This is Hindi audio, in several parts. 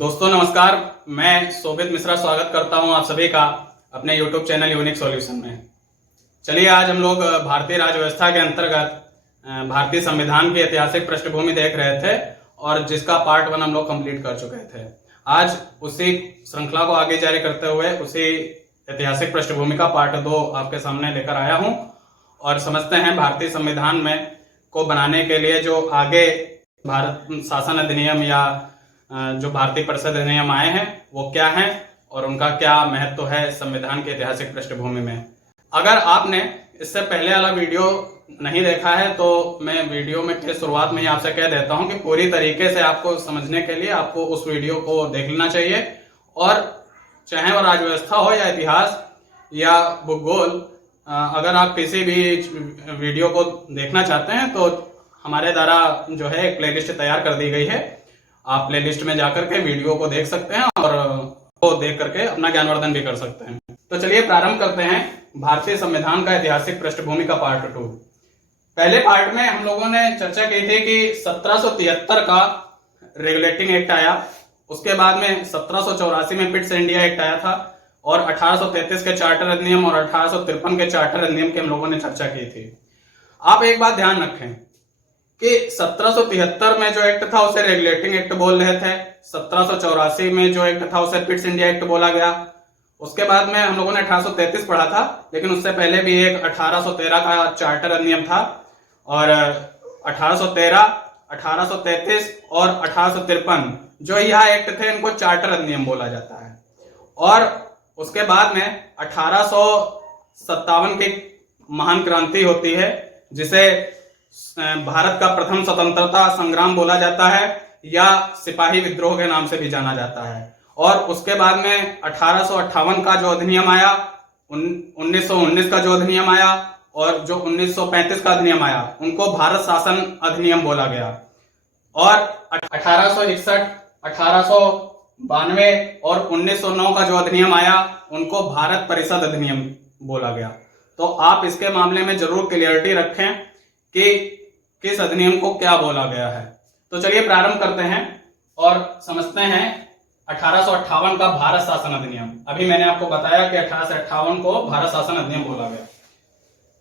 दोस्तों नमस्कार, मैं शोभित मिश्रा स्वागत करता हूं आप सभी का अपने YouTube चैनल यूनिक सॉल्यूशन में। चलिए आज हम लोग भारतीय राज्य व्यवस्था के अंतर्गत भारतीय संविधान की ऐतिहासिक पृष्ठभूमि देख रहे थे और जिसका पार्ट 1 हम लोग कंप्लीट कर चुके थे। आज उसी श्रृंखला को आगे जारी करते हुए उसी ऐतिहासिक पृष्ठभूमि का पार्ट 2 आपके सामने लेकर आया हूं और समझते हैं भारतीय संविधान में को बनाने के लिए जो आगे भारत शासन अधिनियम या जो भारतीय परिषद अधिनियम आए हैं वो क्या हैं और उनका क्या महत्व है संविधान की ऐतिहासिक पृष्ठभूमि में। अगर आपने इससे पहले वाला वीडियो नहीं देखा है तो मैं वीडियो में के शुरुआत में ही आपसे कह देता हूं कि पूरी तरीके से आपको समझने के लिए आपको उस वीडियो को देख लेना चाहिए और चाहे वो राज्य व्यवस्था हो या इतिहास या भूगोल, अगर आप किसी भी वीडियो को देखना चाहते हैं तो हमारे द्वारा जो है एक प्लेलिस्ट तैयार कर दी गई है। आप प्लेलिस्ट में जाकर के वीडियो को देख सकते हैं और वो देख करके अपना ज्ञानवर्धन भी कर सकते हैं। तो चलिए प्रारंभ करते हैं भारतीय संविधान का ऐतिहासिक पृष्ठभूमि का पार्ट 2। पहले पार्ट में हम लोगों ने चर्चा की थी कि 1773 का रेगुलेटिंग एक्ट आया, उसके बाद में 1784 में पिट्स इंडिया एक्ट आया था और 1833 के चार्टर अधिनियम और 1853 के चार्टर अधिनियम की हम लोगों ने चर्चा की थी। आप एक बात ध्यान रखें कि 1773 में जो एक्ट था उसे रेगुलेटिंग एक्ट बोल रहे थे, 1784 में जो एक्ट था उसे पिट्स इंडिया एक्ट बोला गया। उसके बाद में हम लोगों ने 1833 पढ़ा था, लेकिन उससे पहले भी एक 1813 का चार्टर अधिनियम था और 1813, 1833 और 1853 जो यह एक्ट थे इनको चार्टर अधिनियम बोला जाता है। और उसके बाद में 1857 की महान क्रांति होती है जिसे भारत का प्रथम स्वतंत्रता संग्राम बोला जाता है या सिपाही विद्रोह के नाम से भी जाना जाता है। और उसके बाद में 1858 का जो अधिनियम आया, 1919 का जो अधिनियम आया और जो 1935 का अधिनियम आया उनको भारत शासन अधिनियम बोला गया। और 1861, 1892 और 1909 का जो अधिनियम आया उनको भारत परिषद अधिनियम बोला गया। तो आप इसके मामले में जरूर क्लियरिटी रखें कि किस अधिनियम को क्या बोला गया है। तो चलिए प्रारंभ करते हैं और समझते हैं 1858 का भारत शासन अधिनियम। अभी मैंने आपको बताया कि 1858 को भारत शासन अधिनियम बोला गया।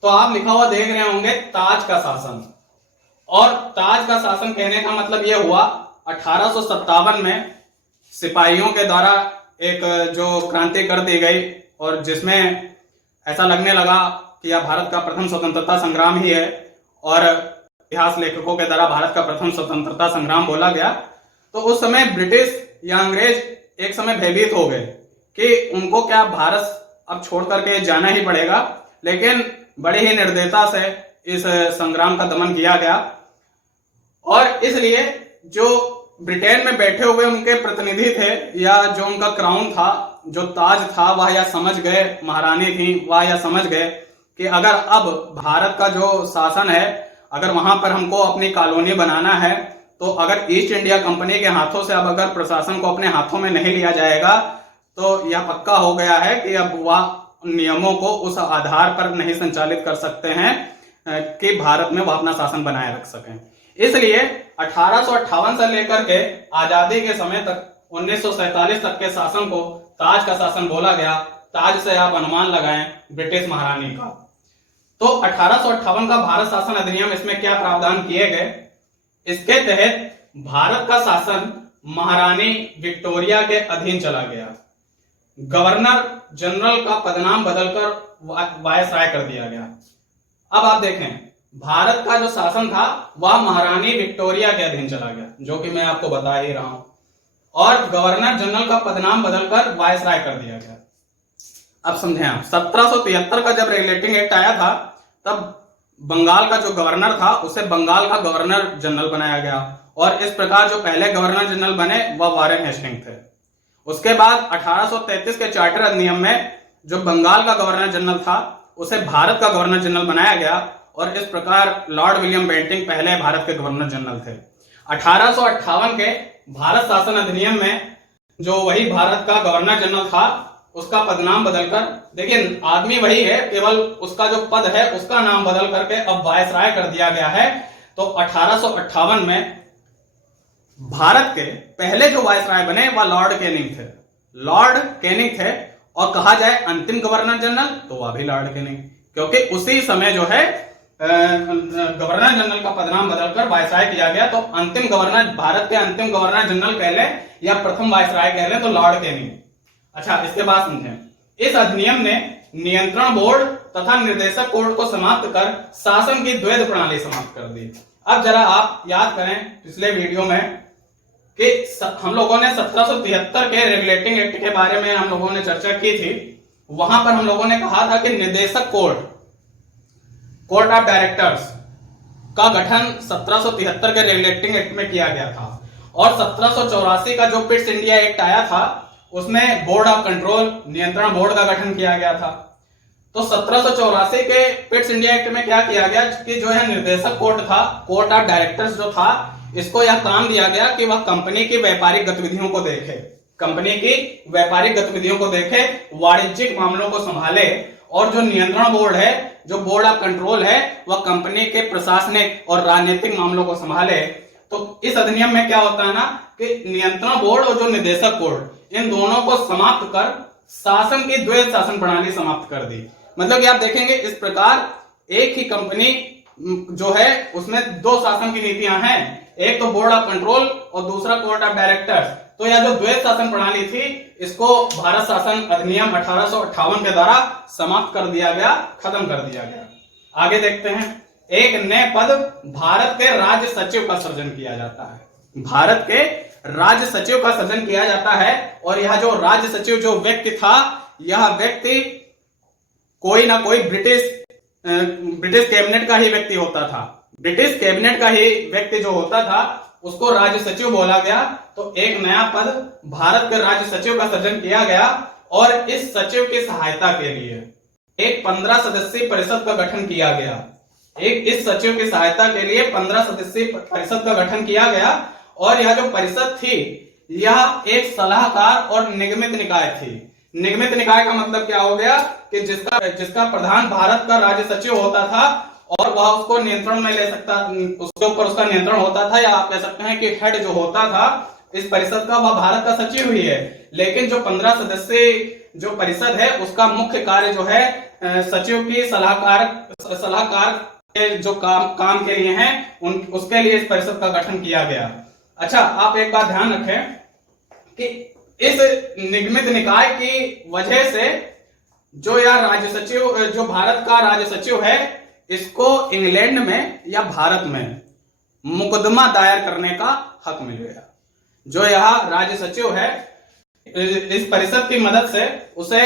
तो आप लिखा हुआ देख रहे होंगे ताज का शासन, और ताज का शासन कहने का मतलब यह हुआ 1857 में सिपाहियों के द्वारा एक जो क्रांति कर दी गई और जिसमें ऐसा लगने लगा कि यह भारत का प्रथम स्वतंत्रता संग्राम ही है और इतिहास लेखकों के द्वारा भारत का प्रथम स्वतंत्रता संग्राम बोला गया। तो उस समय ब्रिटिश या अंग्रेज एक समय भयभीत हो गए कि उनको क्या भारत अब छोड़ करके जाना ही पड़ेगा, लेकिन बड़ी ही निर्दयता से इस संग्राम का दमन किया गया। और इसलिए जो ब्रिटेन में बैठे हुए उनके प्रतिनिधि थे या जो उनका क्राउन था, जो ताज था, वह यह समझ गए, महारानी थी वह यह समझ गए कि अगर अब भारत का जो शासन है, अगर वहां पर हमको अपनी कॉलोनी बनाना है तो अगर ईस्ट इंडिया कंपनी के हाथों से अब अगर प्रशासन को अपने हाथों में नहीं लिया जाएगा तो यह पक्का हो गया है कि अब वह नियमों को उस आधार पर नहीं संचालित कर सकते हैं कि भारत में वह अपना शासन बनाए रख सकें। इसलिए 1858 से लेकर के आजादी के समय तक 1947 तक के शासन को ताज का शासन बोला गया। ताज से आप अनुमान लगाएं ब्रिटिश महारानी का। तो 1858 का भारत शासन अधिनियम, इसमें क्या प्रावधान किए गए? इसके तहत भारत का शासन महारानी विक्टोरिया के अधीन चला गया। गवर्नर जनरल का पदनाम बदलकर वायसराय कर दिया गया। अब आप देखें, भारत का जो शासन था वह महारानी विक्टोरिया के अधीन चला गया, जो कि मैं आपको बता ही रहा हूं, और गवर्नर जनरल का पदनाम बदलकर वायसराय कर दिया गया। अब समझें आप, 1773 का जब रेगुलेटिंग एक्ट आया था तब बंगाल का जो गवर्नर था उसे बंगाल का गवर्नर जनरल बनाया गया और इस प्रकार जो पहले गवर्नर जनरल बने वह वारेन हेस्टिंग्स थे। उसके बाद 1833 के चार्टर अधिनियम में जो बंगाल का गवर्नर जनरल था उसे भारत का गवर्नर जनरल बनाया गया और इस प्रकार लॉर्ड विलियम बेंटिंग पहले भारत के गवर्नर जनरल थे। 1858 के भारत शासन अधिनियम में जो वही भारत का गवर्नर जनरल था उसका पदनाम बदलकर, देखिए आदमी वही है, केवल उसका जो पद है उसका नाम बदल करके अब वायसराय कर दिया गया है। तो 1858 में भारत के पहले जो वायसराय बने वह लॉर्ड कैनिंग थे। लॉर्ड कैनिंग थे, और कहा जाए अंतिम गवर्नर जनरल तो वह भी लॉर्ड कैनिंग, क्योंकि उसी समय जो है गवर्नर जनरल का पदनाम बदलकर वायसराय किया गया। तो अंतिम गवर्नर, भारत के अंतिम गवर्नर जनरल कह ले या प्रथम वायसराय कह ले, तो लॉर्ड कैनिंग। अच्छा, इसके बाद समझें, इस अधिनियम ने नियंत्रण बोर्ड तथा निर्देशक कोर्ट को समाप्त कर शासन की द्वैध प्रणाली समाप्त कर दी। अब जरा आप याद करें पिछले वीडियो में कि हम लोगों ने 1773 के रेगुलेटिंग एक्ट के बारे में हम लोगों ने चर्चा की थी। वहां पर हम लोगों ने कहा था कि निर्देशक कोर्ट ऑफ डायरेक्टर्स का गठन 1773 के रेगुलेटिंग एक्ट में किया गया था, और 1784 का जो पिट्स इंडिया एक्ट आया था उसमें बोर्ड ऑफ कंट्रोल, नियंत्रण बोर्ड का गठन किया गया था। तो 1784 के पिट्स इंडिया एक्ट में क्या किया गया कि जो है निर्देशक कोर्ट था, कोर्ट ऑफ डायरेक्टर्स जो था, इसको यह काम दिया गया कि वह कंपनी की व्यापारिक गतिविधियों को देखे, कंपनी की व्यापारिक गतिविधियों को देखे, वाणिज्यिक मामलों को संभाले, और जो नियंत्रण बोर्ड है, जो बोर्ड ऑफ कंट्रोल है, वह कंपनी के प्रशासनिक और राजनीतिक मामलों को संभाले। तो इस अधिनियम में क्या होता है ना कि नियंत्रण बोर्ड और जो निर्देशक बोर्ड, इन दोनों को समाप्त कर शासन की द्वैध शासन प्रणाली समाप्त कर दी। मतलब कि आप देखेंगे इस प्रकार एक ही कंपनी जो है उसमें दो शासन की नीतियां हैं, एक तो बोर्ड ऑफ कंट्रोल और दूसरा कोर्ट ऑफ डायरेक्टर्स। तो यह जो द्वैध शासन प्रणाली थी, इसको भारत शासन अधिनियम 1858 के द्वारा समाप्त कर दिया गया, खत्म कर दिया गया। आगे देखते हैं, एक नए पद भारत के राज्य सचिव का सृजन किया जाता है। भारत के राज्य सचिव का सृजन किया जाता है, और यह जो राज्य सचिव जो व्यक्ति था, यह व्यक्ति कोई ना कोई ब्रिटिश कैबिनेट का ही व्यक्ति होता था। ब्रिटिश कैबिनेट का ही व्यक्ति जो होता था उसको राज्य सचिव बोला गया। तो एक नया पद भारत के राज्य सचिव का सृजन किया गया, और इस सचिव की सहायता के लिए एक 15 सदस्यीय परिषद का गठन किया गया। इस सचिव की सहायता के लिए 15 सदस्यीय परिषद का गठन किया गया, और यह जो परिषद थी यह एक सलाहकार और निगमित निकाय थी। निगमित निकाय का मतलब क्या हो गया कि जिसका प्रधान भारत का राज्य सचिव होता था, और वह उसको नियंत्रण में ले सकता, उसके ऊपर उसका नियंत्रण होता था, या आप कह सकते हैं कि हेड जो होता था इस परिषद का, वह भारत का सचिव ही है। लेकिन जो 15 सदस्यीय जो परिषद है उसका मुख्य कार्य जो है सचिव की सलाहकार के जो काम के लिए हैं, उसके लिए इस परिषद का गठन किया गया। अच्छा, आप एक बात ध्यान रखें कि इस निगमित निकाय की वजह से जो यह राज्य सचिव, जो भारत का राज्य सचिव है, इसको इंग्लैंड में या भारत में मुकदमा दायर करने का हक मिल गया। जो यह राज्य सचिव है, इस परिषद की मदद से उसे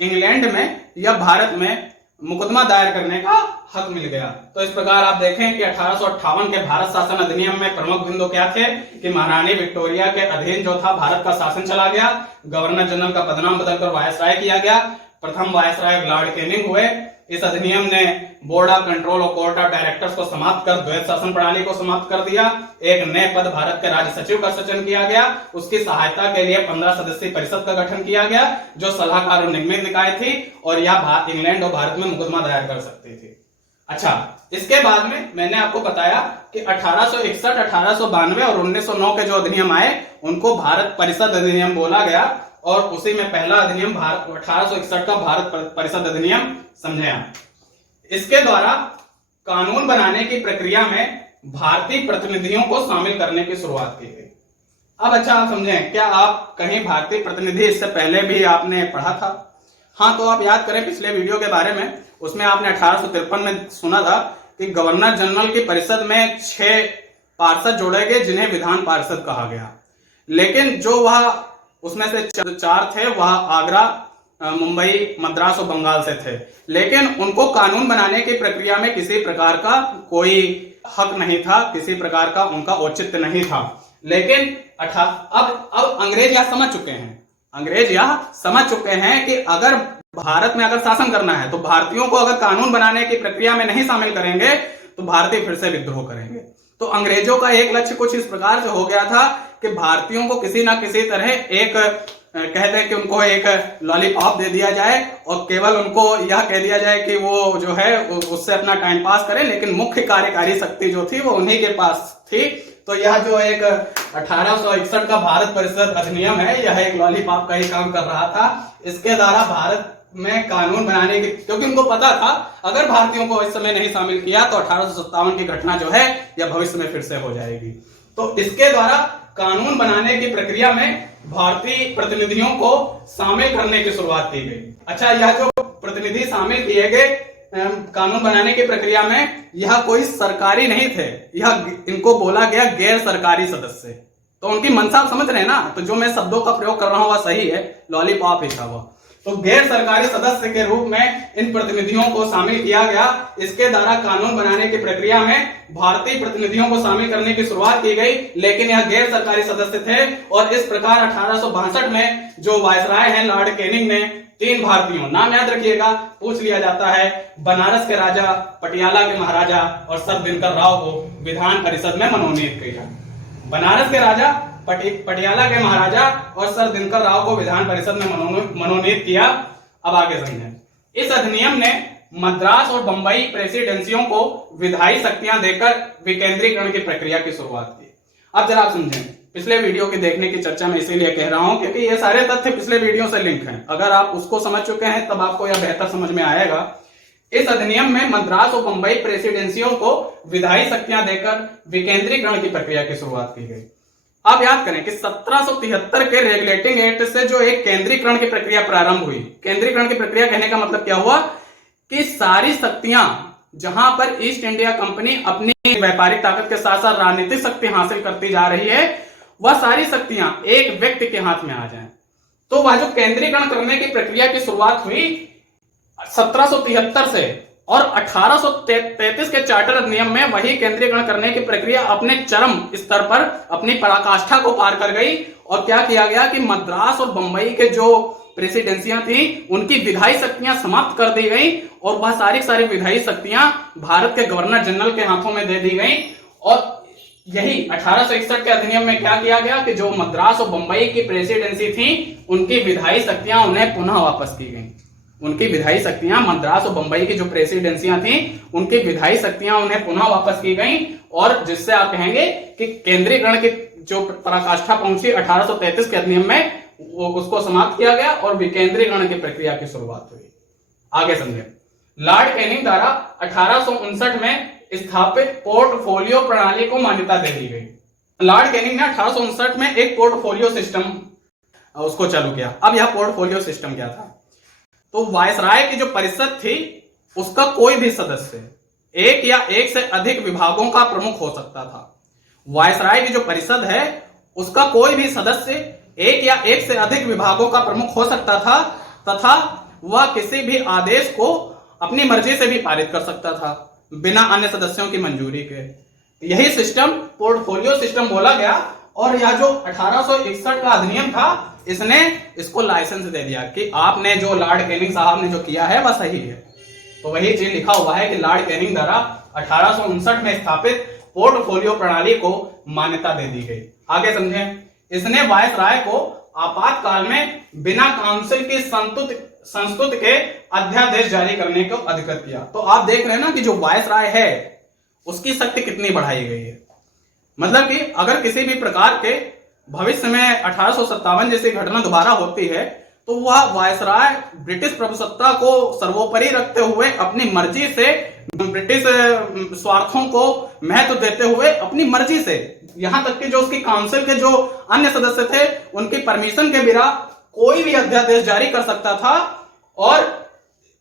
इंग्लैंड में या भारत में मुकदमा दायर करने का हक मिल गया। तो इस प्रकार आप देखें कि 1858 के भारत शासन अधिनियम में प्रमुख बिंदु क्या थे कि महारानी विक्टोरिया के अधीन जो था भारत का शासन चला गया, गवर्नर जनरल का पदनाम बदलकर वायसराय किया गया, प्रथम वायसराय लॉर्ड कैनिंग हुए। इस अधिनियम ने बोर्ड ऑफ कंट्रोल और कोर्ट ऑफ डायरेक्टर्स को समाप्त कर द्वैध शासन प्रणाली को समाप्त कर दिया। एक नए पद भारत के राज्य सचिव का सृजन किया गया, उसकी सहायता के लिए 15 सदस्यीय परिषद का गठन किया गया जो सलाहकार और निगमित निकाय थी, और यह इंग्लैंड और भारत में मुकदमा दायर कर सकती थी। अच्छा, इसके बाद में मैंने आपको बताया कि 1861, 1892 और 1909 के जो अधिनियम आए उनको भारत परिषद अधिनियम बोला गया, और उसी में पहला अधिनियम 1861 का भारत परिषद अधिनियम समझे आप। इसके द्वारा कानून बनाने की प्रक्रिया में भारतीय प्रतिनिधियों को शामिल करने की शुरुआत की गई। अब अच्छा आप समझें, क्या आप कहीं भारतीय प्रतिनिधि इससे पहले भी आपने पढ़ा था? हाँ, तो आप याद करें पिछले वीडियो के बारे में, उसमें आपने 1853 में सुना था कि गवर्नर जनरल की परिषद में 6 पार्षद जोड़े गए जिन्हें विधान पार्षद कहा गया। लेकिन जो वह उसमें से 4 थे वह आगरा, मुंबई, मद्रास और बंगाल से थे, लेकिन उनको कानून बनाने की प्रक्रिया में किसी प्रकार का कोई हक नहीं था, किसी प्रकार का उनका औचित्य नहीं था। लेकिन अब अंग्रेज यह समझ चुके हैं, अंग्रेज यह समझ चुके हैं कि अगर भारत में अगर शासन करना है तो भारतीयों को अगर कानून बनाने की प्रक्रिया में नहीं शामिल करेंगे तो भारतीय फिर से विद्रोह करेंगे। तो अंग्रेजों का एक लक्ष्य कुछ इस प्रकार से हो गया था कि भारतीयों को किसी ना किसी तरह एक कहते हैं कि उनको एक लॉलीपॉप दे दिया जाए और केवल उनको यह कह दिया जाए कि वो जो है उससे अपना टाइम पास करें, लेकिन मुख्य कार्यकारी शक्ति जो थी वो उन्हीं के पास थी। तो यह जो एक 1861 का भारत परिषद अधिनियम है, यह एक लॉलीपॉप का ही काम कर रहा था। इसके द्वारा भारत में कानून बनाने की, क्योंकि उनको पता था अगर भारतीयों को इस समय नहीं शामिल किया तो 1857 की घटना जो है यह भविष्य में फिर से हो जाएगी। तो इसके द्वारा कानून बनाने की प्रक्रिया में भारतीय प्रतिनिधियों को शामिल करने की शुरुआत की गई। अच्छा, यह जो प्रतिनिधि शामिल किए गए कानून बनाने की प्रक्रिया में, यह कोई सरकारी नहीं थे, यह इनको बोला गया गैर सरकारी सदस्य। तो उनकी मंशा समझ रहे हैं ना, तो जो मैं शब्दों का प्रयोग कर रहा हूं वह सही है, लॉलीपॉप ही था वह। तो गैर सरकारी सदस्य के रूप में इन प्रतिनिधियों को शामिल किया गया। इसके द्वारा कानून बनाने की प्रक्रिया में भारतीय प्रतिनिधियों को शामिल करने की शुरुआत की गई, लेकिन यह गैर सरकारी सदस्य थे। और इस प्रकार 1862 में जो वायसराय हैं लॉर्ड कैनिंग ने 3 भारतीयों, नाम याद रखिएगा, पूछ लिया जाता है, बनारस के राजा, पटियाला के महाराजा और सर दिनकर राव को विधान परिषद में मनोनीत किया। बनारस के राजा, पटियाला के महाराजा और सर दिनकर राव को विधान परिषद में मनोनीत किया। अब आगे समझें। इस अधिनियम ने मद्रास और बंबई प्रेसिडेंसियों को विधायी शक्तियां देकर विकेंद्रीकरण की प्रक्रिया की शुरुआत की। अब जरा आप समझें, पिछले वीडियो की देखने की चर्चा में इसीलिए कह रहा हूं क्योंकि ये सारे तथ्य पिछले वीडियो से लिंक हैं। अगर आप उसको समझ चुके हैं तब आपको यह बेहतर समझ में आएगा। इस अधिनियम में मद्रास और बंबई प्रेसिडेंसियों को विधायी शक्तियां देकर विकेंद्रीकरण की प्रक्रिया की शुरुआत की गई। आप याद करें कि 1773 के रेगुलेटिंग एक्ट से जो एक केंद्रीकरण की प्रक्रिया प्रारंभ हुई। केंद्रीकरण की प्रक्रिया कहने का मतलब क्या हुआ कि सारी शक्तियां, जहां पर ईस्ट इंडिया कंपनी अपनी व्यापारिक ताकत के साथ साथ राजनीतिक शक्ति हासिल करती जा रही है, वह सारी शक्तियां एक व्यक्ति के हाथ में आ जाएं। तो वह जो केंद्रीकरण करने की प्रक्रिया की शुरुआत हुई 1773 से, और 1833 के चार्टर अधिनियम में वही केंद्रीकरण करने की प्रक्रिया अपने चरम स्तर पर अपनी पराकाष्ठा को पार कर गई। और क्या किया गया कि मद्रास और बंबई के जो प्रेसिडेंसियां थी उनकी विधायी शक्तियां समाप्त कर दी गई और वह सारी विधायी शक्तियां भारत के गवर्नर जनरल के हाथों में दे दी गई। और यही 1861 के अधिनियम में क्या किया गया कि जो मद्रास और बंबई की प्रेसिडेंसी थी उनकी विधायी शक्तियां उन्हें पुनः वापस की गई। उनकी विधायी शक्तियां, मद्रास और बंबई की जो प्रेसिडेंसियां थी उनकी विधायी शक्तियां उन्हें पुनः वापस की गई। और जिससे आप कहेंगे कि केंद्रीकरण की जो पराकाष्ठा पहुंची 1833 के अधिनियम में, वो उसको समाप्त किया गया और विकेंद्रीकरण की प्रक्रिया की शुरुआत हुई। आगे समझे। लॉर्ड कैनिंग द्वारा 1859 में स्थापित पोर्टफोलियो प्रणाली को मान्यता दे दी गई। लॉर्ड कैनिंग ने 1859 में एक पोर्टफोलियो सिस्टम उसको चालू किया। अब यह पोर्टफोलियो सिस्टम क्या था? तो वायसराय की जो परिषद थी उसका कोई भी सदस्य एक या एक से अधिक विभागों का प्रमुख हो सकता था। वायसराय की जो परिषद है उसका कोई भी सदस्य एक या एक से अधिक विभागों का प्रमुख हो सकता था तथा वह किसी भी आदेश को अपनी मर्जी से भी पारित कर सकता था बिना अन्य सदस्यों की मंजूरी के। यही सिस्टम पोर्टफोलियो सिस्टम बोला गया। और यह जो 1861 का अधिनियम था इसने इसको लाइसेंस दे दिया कि आपने जो लॉर्ड कैनिंग साहब ने जो किया है वह सही है। तो वही चीज लिखा हुआ है कि लॉर्ड कैनिंग द्वारा 1859 में स्थापित पोर्टफोलियो प्रणाली को मान्यता दे दी गई। आगे समझें। इसने वायसराय को आपातकाल में बिना काउंसिल की संस्तुति के अध्यादेश जारी करने को अधिकृत किया। तो आप देख रहे हैं ना कि जो वायसराय है उसकी शक्ति कितनी बढ़ाई गई है। मतलब कि अगर किसी भी प्रकार के भविष्य में 1857 जैसी घटना दोबारा होती है तो वह वायसराय ब्रिटिश प्रभुसत्ता को सर्वोपरि रखते हुए अपनी मर्जी से, ब्रिटिश स्वार्थों को महत्व देते हुए अपनी मर्जी से, यहां तक कि जो उसकी काउंसिल के जो अन्य सदस्य थे उनकी परमिशन के बिना कोई भी अध्यादेश जारी कर सकता था। और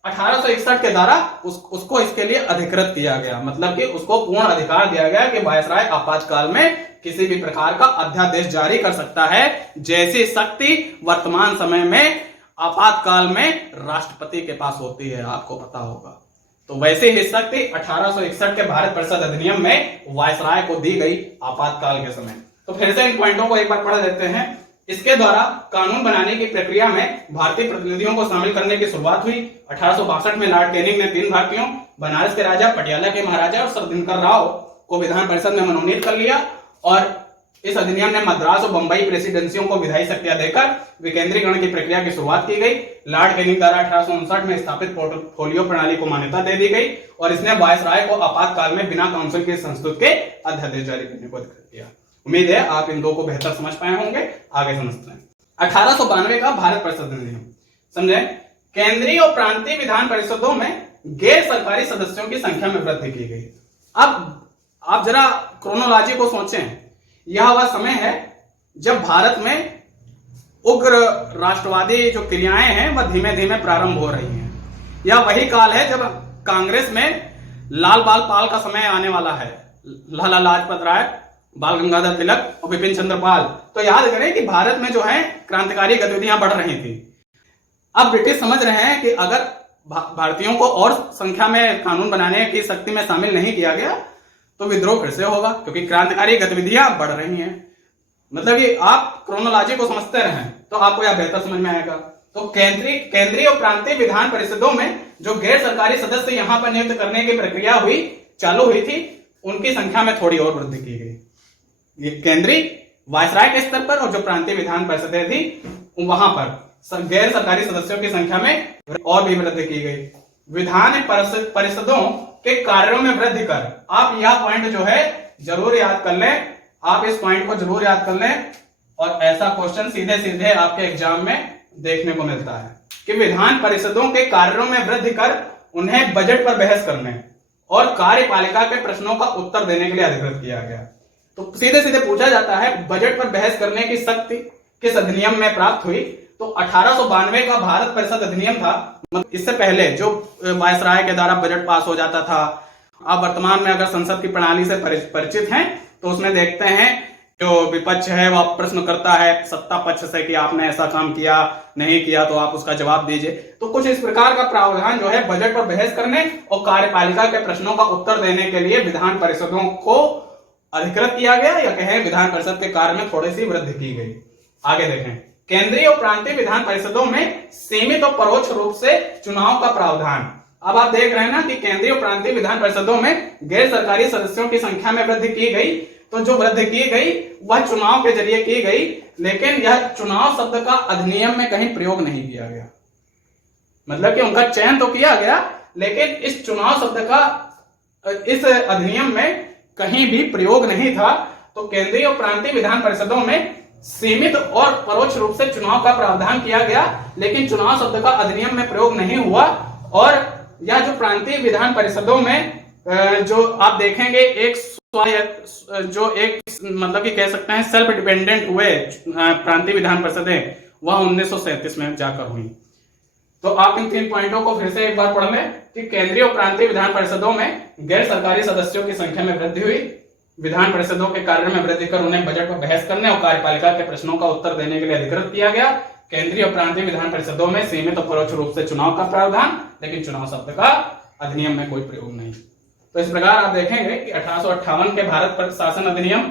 1861 के द्वारा उसको इसके लिए अधिकृत किया गया। मतलब कि उसको पूर्ण अधिकार दिया गया कि वायसराय आपातकाल में किसी भी प्रकार का अध्यादेश जारी कर सकता है, जैसी शक्ति वर्तमान समय में आपातकाल में राष्ट्रपति के पास होती है, आपको पता होगा। तो वैसे ही शक्ति 1861 के भारत परिषद अधिनियम में वायसराय को दी गई आपातकाल के समय। तो फिर से इन पॉइंटों को एक बार पढ़ लेते हैं। इसके द्वारा कानून बनाने की प्रक्रिया में भारतीय प्रतिनिधियों को शामिल करने की शुरुआत हुई। 1862 में लॉर्ड कैनिंग ने 3 भारतीयों, बनारस के राजा, पटियाला के महाराजा और सर दिनकर राव को विधान परिषद में मनोनीत कर लिया। और इस अधिनियम ने मद्रास और बंबई प्रेसिडेंसियों को विधायी शक्तियां देकर विकेंद्रीकरण की प्रक्रिया की शुरुआत की गई। लॉर्ड कैनिंग द्वारा 1859 में स्थापित पोर्टफोलियो प्रणाली को मान्यता दे दी गई और इसने वायसराय को आपातकाल में बिना काउंसिल के संस्तुत के अध्यादेश जारी करने को अधिकृत किया। उम्मीद है आप इन दो को बेहतर समझ पाए होंगे। आगे समझते हैं 1892 का भारत परिषद अधिनियम। समझे, केंद्रीय और प्रांतीय विधान परिषदों में गैर सरकारी सदस्यों की संख्या में वृद्धि की गई। अब आप जरा क्रोनोलॉजी को सोचें, यह वह समय है जब भारत में उग्र राष्ट्रवादी जो क्रियाएं हैं वह धीमे धीमे प्रारंभ हो रही हैं। यह वही काल है जब कांग्रेस में लाल बाल पाल का समय आने वाला है। लाला लाजपत राय, बाल गंगाधर तिलक और बिपिन चंद्र पाल। तो याद करें कि भारत में जो है क्रांतिकारी गतिविधियां बढ़ रही थी। अब ब्रिटिश समझ रहे हैं कि अगर भारतीयों को और संख्या में कानून बनाने की शक्ति में शामिल नहीं किया गया तो विद्रोह फिर से होगा, क्योंकि क्रांतिकारी गतिविधियां बढ़ रही हैं। मतलब कि आप क्रोनोलॉजी को समझते रहें तो आपको यह बेहतर समझ में आएगा। तो केंद्रीय और प्रांतीय विधान परिषदों में जो गैर सरकारी सदस्य यहां पर नियुक्त करने की प्रक्रिया चालू हुई थी, उनकी संख्या में थोड़ी और वृद्धि की गई। केंद्रीय वायसराय के स्तर पर और जो प्रांतीय विधान परिषदें थी वहां पर गैर सरकारी सदस्यों की संख्या में और भी वृद्धि की गई। विधान परिषदों के कार्यों में वृद्धि कर, आप यह पॉइंट जो है जरूर याद कर लें। आप इस पॉइंट को जरूर याद कर लें और ऐसा क्वेश्चन सीधे सीधे आपके एग्जाम में देखने को मिलता है कि विधान परिषदों के कार्यों में वृद्धि कर उन्हें बजट पर बहस करने और कार्यपालिका के प्रश्नों का उत्तर देने के लिए अधिकृत किया गया। तो सीधे सीधे पूछा जाता है बजट पर बहस करने की शक्ति किस अधिनियम में प्राप्त हुई? तो 1892 का भारत परिषद अधिनियम था। इससे पहले जो वायसराय के द्वारा बजट पास हो जाता था, आप वर्तमान में अगर संसद की प्रणाली से परिचित हैं तो उसमें देखते हैं जो विपक्ष है वह प्रश्न करता है सत्ता पक्ष से कि आपने ऐसा काम किया, नहीं किया तो आप उसका जवाब दीजिए। तो कुछ इस प्रकार का प्रावधान जो है बजट पर बहस करने और कार्यपालिका के प्रश्नों का उत्तर देने के लिए विधान परिषदों को अधिकृत किया गया, या कहें विधान परिषद के कार्य में थोड़ी सी वृद्धि की गई। आगे देखें, केंद्रीय और प्रांतीय विधान परिषदों में सीमित और परोक्ष रूप से चुनाव का प्रावधान। अब आप देख रहे हैं ना कि केंद्रीय और प्रांतीय विधान परिषदों में गैर सरकारी सदस्यों की संख्या में वृद्धि की गई। तो जो वृद्धि की गई वह चुनाव के जरिए की गई, लेकिन यह चुनाव शब्द का अधिनियम में कहीं प्रयोग नहीं किया गया। मतलब कि उनका चयन तो किया गया, लेकिन इस चुनाव शब्द का इस अधिनियम में कहीं भी प्रयोग नहीं था। तो केंद्रीय और प्रांतीय विधान परिषदों में सीमित और परोक्ष रूप से चुनाव का प्रावधान किया गया, लेकिन चुनाव शब्द का अधिनियम में प्रयोग नहीं हुआ। और यह जो प्रांतीय विधान परिषदों में जो आप देखेंगे एक मतलब कि कह सकते हैं सेल्फ डिपेंडेंट हुए प्रांतीय विधान परिषदें, वह 1937 में जाकर हुई। तो आप इन 3 पॉइंटों को फिर से एक बार पढ़ लें कि केंद्रीय और प्रांतीय विधान परिषदों में गैर सरकारी सदस्यों की संख्या में वृद्धि हुई, विधान परिषदों के कार्य में वृद्धि कर उन्हें बजट पर बहस करने और कार्यपालिका के प्रश्नों का उत्तर देने के लिए अधिकृत किया गया। केंद्रीय और प्रांतीय विधान परिषदों में सीमित और परोक्ष रूप से चुनाव का प्रावधान, लेकिन चुनाव शब्द का अधिनियम में कोई प्रयोग नहीं। तो इस प्रकार आप देखेंगे कि 1858 के भारत शासन अधिनियम,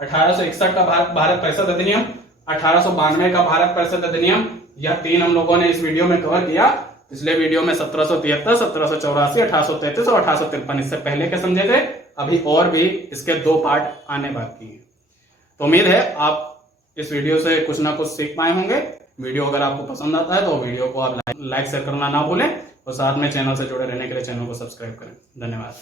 1861 का भारत परिषद अधिनियम, 1892 का भारत परिषद अधिनियम, यह 3 हम लोगों ने इस वीडियो में कवर किया। पिछले वीडियो में 1773, 1784, 1833 और 1853 इससे पहले के समझे थे। अभी और भी इसके 2 पार्ट आने बाकी हैं। तो उम्मीद है आप इस वीडियो से कुछ ना कुछ सीख पाए होंगे। वीडियो अगर आपको पसंद आता है तो वीडियो को आप लाइक शेयर करना ना भूलें और साथ में चैनल से जुड़े रहने के लिए चैनल को सब्सक्राइब करें। धन्यवाद।